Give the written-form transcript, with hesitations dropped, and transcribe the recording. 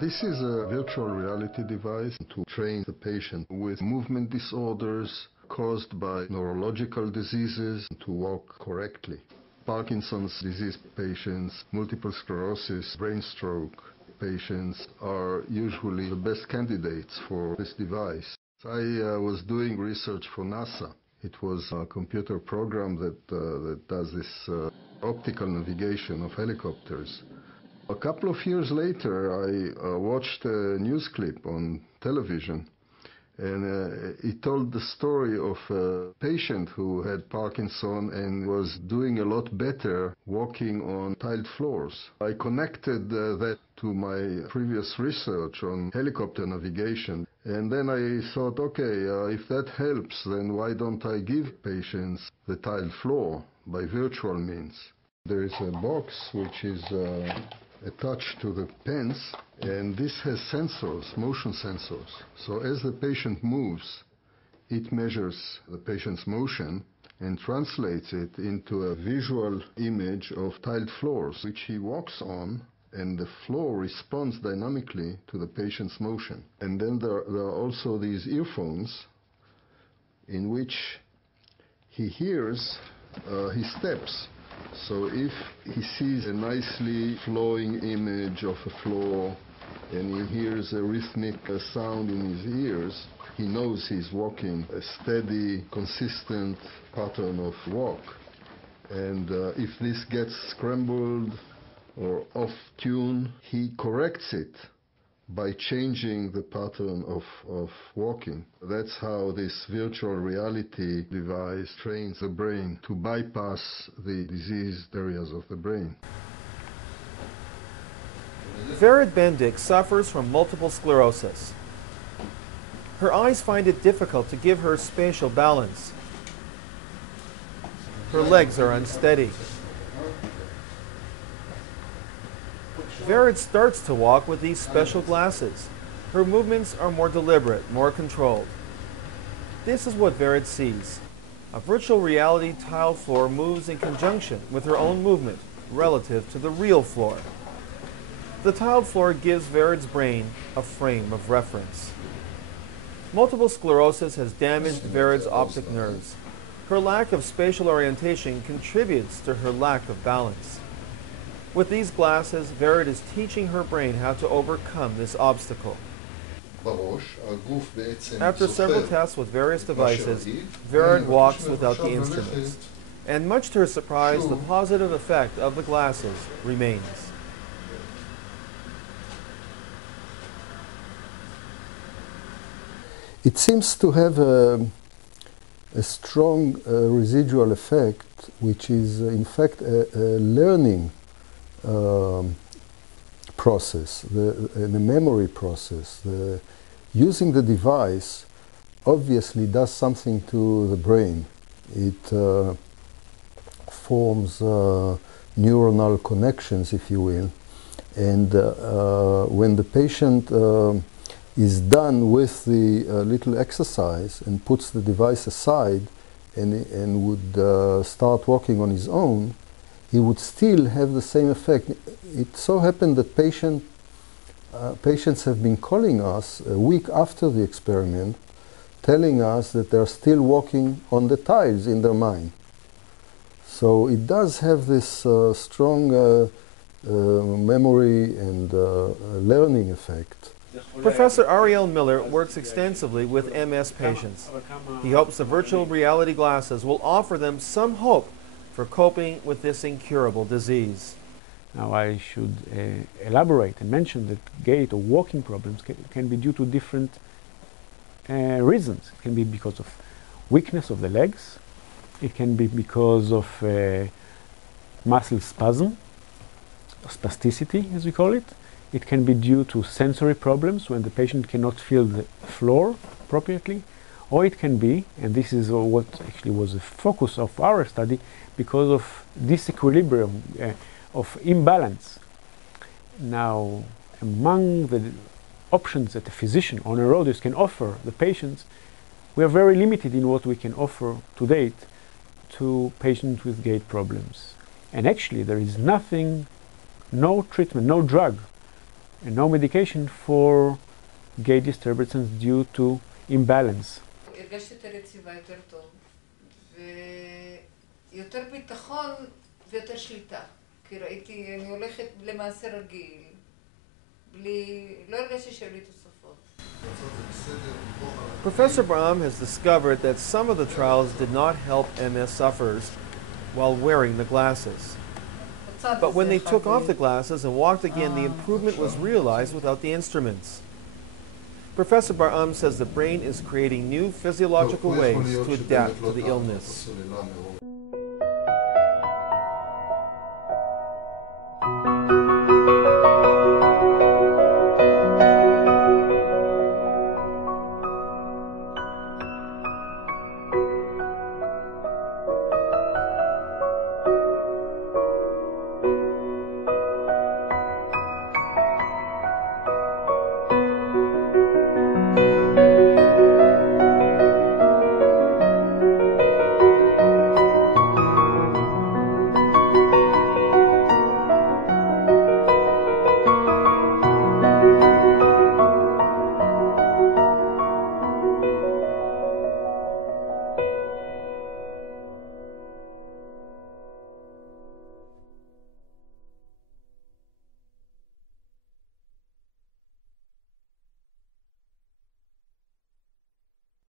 This is a virtual reality device to train the patient with movement disorders caused by neurological diseases to walk correctly. Parkinson's disease patients, multiple sclerosis, brain stroke patients are usually the best candidates for this device. I was doing research for NASA. It was a computer program that does this optical navigation of helicopters. A couple of years later, I watched a news clip on television, and it told the story of a patient who had Parkinson and was doing a lot better walking on tiled floors. I connected that to my previous research on helicopter navigation, and then I thought, okay, if that helps, then why don't I give patients the tiled floor by virtual means? There is a box which is attached to the pens, and this has sensors, motion sensors. So as the patient moves, it measures the patient's motion and translates it into a visual image of tiled floors, which he walks on, and the floor responds dynamically to the patient's motion. And then there are also these earphones in which he hears his steps. So if he sees a nicely flowing image of a floor and he hears a rhythmic sound in his ears, he knows he's walking a steady, consistent pattern of walk. And if this gets scrambled or off tune, he corrects it by changing the pattern of walking. That's how this virtual reality device trains the brain to bypass the diseased areas of the brain. Vered Bendik suffers from multiple sclerosis. Her eyes find it difficult to give her spatial balance. Her legs are unsteady. Vered starts to walk with these special glasses. Her movements are more deliberate, more controlled. This is what Vered sees. A virtual reality tile floor moves in conjunction with her own movement relative to the real floor. The tiled floor gives Vered's brain a frame of reference. Multiple sclerosis has damaged Vered's optic nerves. Her lack of spatial orientation contributes to her lack of balance. With these glasses, Vered is teaching her brain how to overcome this obstacle. After several tests with various devices, Vered walks without the instruments. And much to her surprise, the positive effect of the glasses remains. It seems to have a strong residual effect, which is in fact a learning process, the memory process. Using the device obviously does something to the brain. It forms neuronal connections, if you will, and when the patient is done with the little exercise and puts the device aside and would start walking on his own, he would still have the same effect. It so happened that patients have been calling us a week after the experiment, telling us that they're still walking on the tiles in their mind. So it does have this strong memory and learning effect. Professor Ariel Miller works extensively with MS patients. He hopes the virtual reality glasses will offer them some hope for coping with this incurable disease. Now I should elaborate and mention that gait or walking problems can be due to different reasons. It can be because of weakness of the legs. It can be because of muscle spasm, or spasticity as we call it. It can be due to sensory problems when the patient cannot feel the floor appropriately. Or it can be, and this is what actually was the focus of our study, because of disequilibrium, of imbalance. Now, among the options that a physician or neurologist can offer the patients, we are very limited in what we can offer to date to patients with gait problems. And actually, there is nothing, no treatment, no drug, and no medication for gait disturbances due to imbalance. הרגשתי יותר יציבה, יותר טוב, ויותר ביטחון ויותר שליטה. כי ראיתי, אני הולכת למעשה רגיל, לא הרגשתי שהיו לי תוספות. Professor Brahm has discovered that some of the trials did not help MS sufferers while wearing the glasses. But when they took off the glasses and walked again, the improvement was realized without the instruments. Professor Barham says the brain is creating new physiological ways to adapt to the illness.